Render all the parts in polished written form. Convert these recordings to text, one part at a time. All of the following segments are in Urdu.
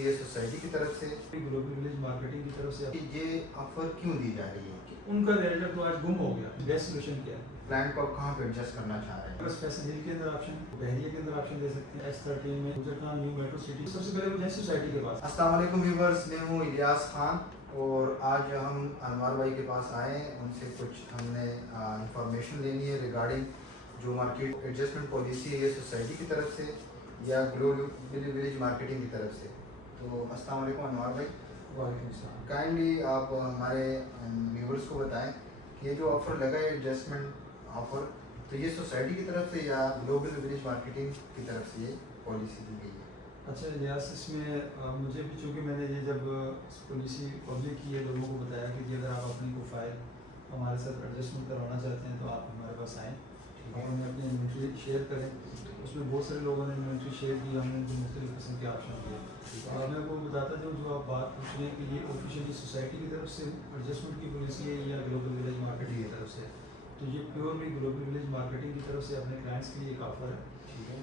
یہ سوسائٹی کی طرف سے گلوبل ولیج مارکیٹنگ کی طرف سے یہ آفر کیوں دی جا رہی ہے؟ ان کا ریلٹر تو آج گم ہو گیا. بیسٹ سولوشن کیا ہے؟ پلان کو آپ کہاں پہ ایڈجسٹ کرنا چاہ رہے ہیں؟ بس فیصل ہل کے اندر آپشن ہے, بحریہ کے اندر آپشن دے سکتے ہیں, S13 میں گجران نیو میٹرو سٹی. سب سے پہلے وہ جیسی سوسائٹی کے پاس. السلام علیکم ویورز, میں ہوں الیاس خان اور آج ہم انوار بھائی کے پاس آئے ہیں. ان سے کچھ ہم نے انفارمیشن لینی ہے ریگارڈنگ جو مارکیٹ ایڈجسٹمنٹ پالیسی ہے یہ سوسائٹی کی طرف سے یا گلوبل ولیج مارکیٹنگ کی طرف سے. تو السلام علیکم انوار بھائی. وعلیکم السلام. کائنڈلی آپ ہمارے ویورز کو بتائیں کہ یہ جو آفر لگا ہے ایڈجسٹمنٹ آفر, تو یہ سوسائٹی کی طرف سے یا گلوبل ولیج مارکیٹنگ کی طرف سے یہ پالیسی دی گئی ہے؟ اچھا ریاض, اس میں مجھے بھی چونکہ میں نے یہ جب پالیسی پبلک کی ہے لوگوں کو بتایا کہ جی اگر آپ اپنی کو فائل ہمارے ساتھ ایڈجسٹمنٹ کروانا چاہتے ہیں تو آپ ہمارے پاس آئیں اور ہمیں اپنی انوینٹری شیئر کریں. اس میں بہت سارے لوگوں نے انوینٹری شیئر کی, ہم نے جو مختلف قسم کے آپشن دیے. اور میں کو بتاتا جاؤں جو آپ بات پوچھ رہے ہیں کہ یہ آفیشیلی سوسائٹی کی طرف سے ایڈجسٹمنٹ کی پالیسی ہے یا گلوبل ولیج مارکیٹنگ کی طرف سے, تو یہ پیورلی گلوبل ولیج مارکیٹنگ کی طرف سے اپنے کلائنٹس کے لیے ایک آفر ہے.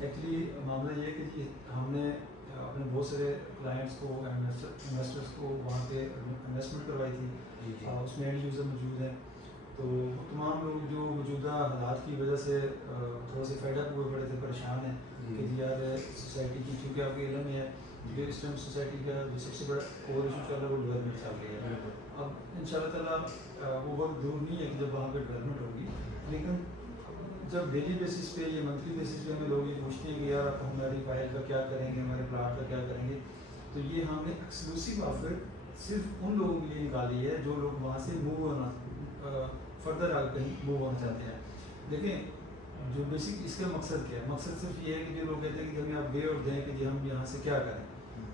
ایکچولی معاملہ یہ ہے کہ جی ہم نے اپنے بہت سارے کلائنٹس کو انویسٹرس کو وہاں پہ انویسٹمنٹ کروائی تھی, اس میں اینڈ یوزر موجود ہیں. تو تمام لوگ جو موجودہ حالات کی وجہ سے تھوڑا سے فیڈ اپ ہوئے پڑے تھے, پریشان ہیں کہ جی یار سوسائٹی کی, چونکہ آپ کو علم ہے جو اس ٹائم سوسائٹی کا جو سب سے بڑا اوور ایشو چل رہا ہے وہ ڈیولپمنٹ چل رہی ہے. اب ان شاء اللہ تعالیٰ وہ وقت دور نہیں ہے کہ جب وہاں پہ ڈیولپمنٹ ہوگی, لیکن جب ڈیلی بیسس پہ یا منتھلی بیسس پہ ہمیں لوگ یہ پوچھتے ہیں کہ یار آپ ہماری فائل کا کیا کریں گے, ہمارے پلاٹ کا کیا کریں گے, تو یہ ہم نے ایکسکلوسیو آفر صرف ان لوگوں کے لیے نکالی ہے جو لوگ وہاں سے موو ہونا فردر آگے کہیں موو ہونا چاہتے ہیں. دیکھیں جو بیسک اس کا مقصد کیا ہے, مقصد صرف یہ ہے کہ جو لوگ کہتے ہیں کہ ہمیں آپ وے آؤٹ دیں کہ جی ہم یہاں سے کیا کریں.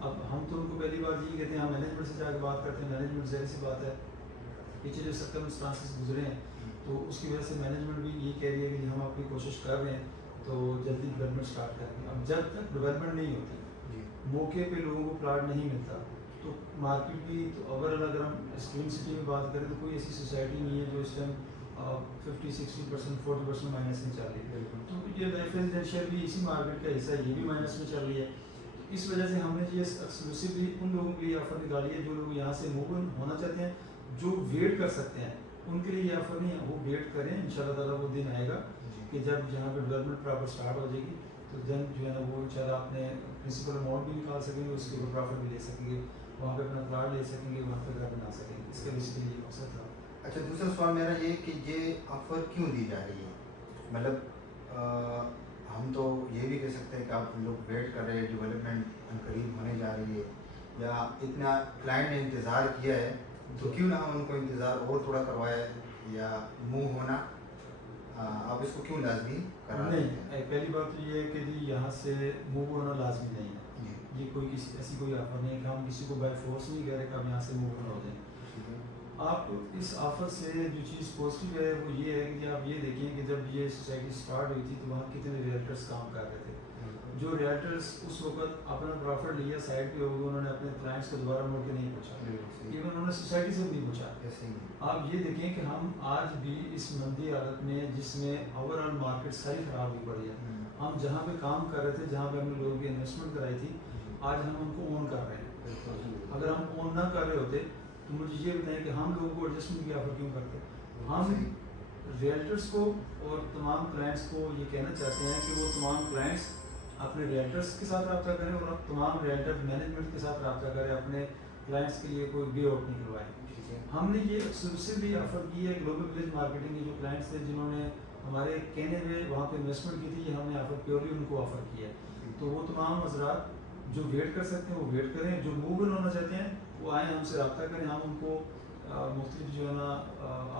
اب ہم تو ان کو پہلی بات یہ کہتے ہیں, ہم مینجمنٹ سے جا کے بات کرتے ہیں. مینجمنٹ ظاہر سی بات ہے پیچھے جو سرکمسٹانسز گزرے ہیں تو اس کی وجہ سے مینجمنٹ بھی یہ کہہ رہی ہے کہ جی ہم اپنی کوشش کر رہے ہیں تو جلدی ڈیولپمنٹ اسٹارٹ کریں گے. اب جب تک ڈیولپمنٹ نہیں ہوتی, موقع پہ لوگوں کو پلاٹ نہیں ملتا, تو مارکیٹ بھی تو اوور آل اگر ہم اسکرین سٹی میں بات کریں تو کوئی ایسی سوسائٹی نہیں ہے جو اس ٹائم 50-60% 40% مائنس میں چل رہی ہے. تو یہ لائف ریزیڈینشیل بھی اسی مارکیٹ کا حصہ ہے, یہ بھی مائنس میں چل رہی ہے. اس وجہ سے ہم نے یہ ایکسکلوسیولی ان لوگوں کے لیے آفر نکالی ہے جو لوگ یہاں سے موو ہونا چاہتے ہیں, جو ویٹ کر سکتے ہیں. ان کے لیے یہ آفر نہیں ہے, وہ ویٹ کریں, ان شاء اللہ تعالیٰ وہ دن آئے گا کہ جب یہاں پہ ڈیولپمنٹ پراپر اسٹارٹ ہو جائے گی تو دین جو ہے نا وہ ان شاء اللہ اپنے پرنسپل اماؤنٹ بھی نکال سکیں گے, اس کے اوپر پرافٹ بھی لے سکیں گے, وہاں پہ اپنا پلاٹ لے سکیں گے, وہاں پہ گھر بنا سکیں گے. اس کا بیسیکلی یہ مقصد تھا. اچھا, دوسرا سوال میرا یہ کہ یہ آفر کیوں دی جا رہی ہے؟ مطلب ہم تو یہ بھی کہہ سکتے ہیں کہ آپ لوگ ویٹ کر رہے ہیں, ڈیولپمنٹ قریب ہونے جا رہی ہے, یا اتنا کلائنٹ نے انتظار کیا ہے تو کیوں نہ ہم ان کو انتظار اور تھوڑا کروایا ہے, یا موو ہونا آپ اس کو کیوں لازمی کرا رہے ہیں؟ نہیں, پہلی بات تو یہ ہے کہ جی یہاں سے موو ہونا لازمی نہیں ہے. یہ کوئی کسی ایسی کوئی آفر نہیں ہے کہ ہم کسی کو بائی فورس نہیں کہہ رہے کہ آپ یہاں سے موو ہونا ہو جائیں. آپ اس آفر سے جو چیز پازیٹیو ہے وہ یہ ہے کہ آپ یہ دیکھیں کہ جب یہ سوسائٹی اسٹارٹ ہوئی تھی تو وہاں کتنے ریئلٹرس کام کر رہے تھے. جو ریئلٹرس اس وقت اپنا پروفٹ لیا سائڈ پہ ہوگا, انہوں نے اپنے کلائنٹس کو دوبارہ موڑ کے نہیں پوچھا, ایون انہوں نے سوسائٹی سے بھی نہیں پوچھا. آپ یہ دیکھیں کہ ہم آج بھی اس مندی حالت میں جس میں اوور آل مارکیٹ ساری خراب ہوئی پڑی ہے, ہم جہاں پہ کام کر رہے تھے, جہاں پہ ہم نے لوگوں کی انویسٹمنٹ کرائی تھی, آج ہم ان کو اون کر رہے ہیں. اگر ہم اون نہ کر رہے ہوتے تو مجھے یہ بتائیں کہ ہم لوگوں کو ایڈجسٹمنٹ کی آفر کیوں کرتے. ہم ریئلٹرس کو اور تمام کلائنٹس کو یہ کہنا چاہتے ہیں کہ وہ تمام کلائنٹس اپنے ریئلٹرس کے ساتھ رابطہ کریں اور تمام ریئلٹر مینجمنٹ کے ساتھ رابطہ کریں, اپنے کلائنٹس کے لیے کوئی وے آؤٹ نہیں کروائیں. ہم نے یہ ایکسکلوسیولی آفر کی ہے گلوبل ولیج مارکیٹنگ کے جو کلائنٹس تھے جنہوں نے ہمارے کہنے میں وہاں پہ انویسٹمنٹ کی تھی, یہ ہم نے آفر پیورلی ان کو آفر کی ہے. تو وہ تمام حضرات جو ویٹ کر سکتے ہیں وہ ویٹ کریں, جو موو ہونا چاہتے ہیں وہ آئیں, ہم سے رابطہ کریں, ہم ان کو مختلف جو ہے نا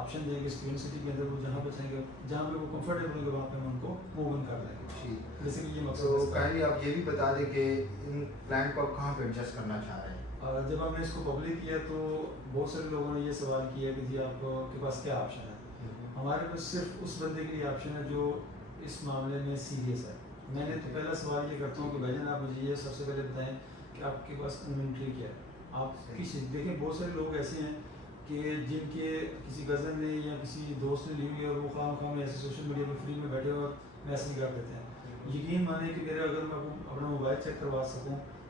آپشن دیں گے اسکرین سٹی کے اندر. وہ جہاں پہ چاہیں گے, جہاں پہ وہ کمفرٹیبل ہوں گے وہاں پہ ہم ان کو موو کر دیں گے. جیسے کہ یہ مقصد. تو کائنڈلی آپ یہ بھی بتا دیں کہ ان پلان کو آپ کہاں پہ ایڈجسٹ کرنا چاہ رہے ہیں؟ جب ہم نے اس کو پبلک کیا تو بہت سارے لوگوں نے یہ سوال کیا کہ جی آپ کے پاس کیا آپشن ہے. ہمارے پاس صرف اس بندے کے لیے آپشن ہے جو اس معاملے میں سیریس ہے. میں نے تو پہلا سوال یہ کرتا ہوں کہ بھائی جان آپ مجھے یہ سب سے پہلے بتائیں کہ آپ کے پاس انوینٹری کیا ہے. آپ کس دیکھیں بہت سارے لوگ ایسے ہیں کہ جن کے کسی کزن نے یا کسی دوست نے لی ہوئی ہے اور وہ خواہ میں ایسے سوشل میڈیا پہ فری میں بیٹھے اور میسج کر دیتے ہیں. یقین مانیں کہ میرا اگر میں اپنا موبائل چیک کروا سکوں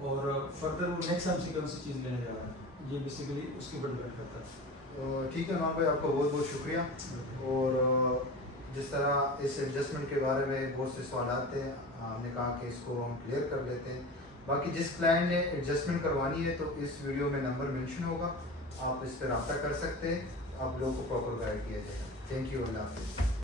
اور فردر وہ نیکسٹ ہم سے کون سی چیز لینے جا رہا ہے، یہ بیسیکلی اس کے اوپر ڈپینڈ کرتا ہے. ٹھیک ہے نعمان بھائی، آپ کا بہت بہت شکریہ. اور جس طرح اس ایڈجسٹمنٹ کے بارے میں بہت سے سوالات تھے، ہم نے کہا کہ اس کو ہم کلیئر کر لیتے ہیں. باقی جس کلائنٹ نے ایڈجسٹمنٹ کروانی ہے تو اس ویڈیو میں نمبر مینشن ہوگا، آپ اس پہ رابطہ کر سکتے ہیں، آپ لوگوں کو پراپر گائڈ کیا جائے گا. تھینک یو، اللہ حافظ.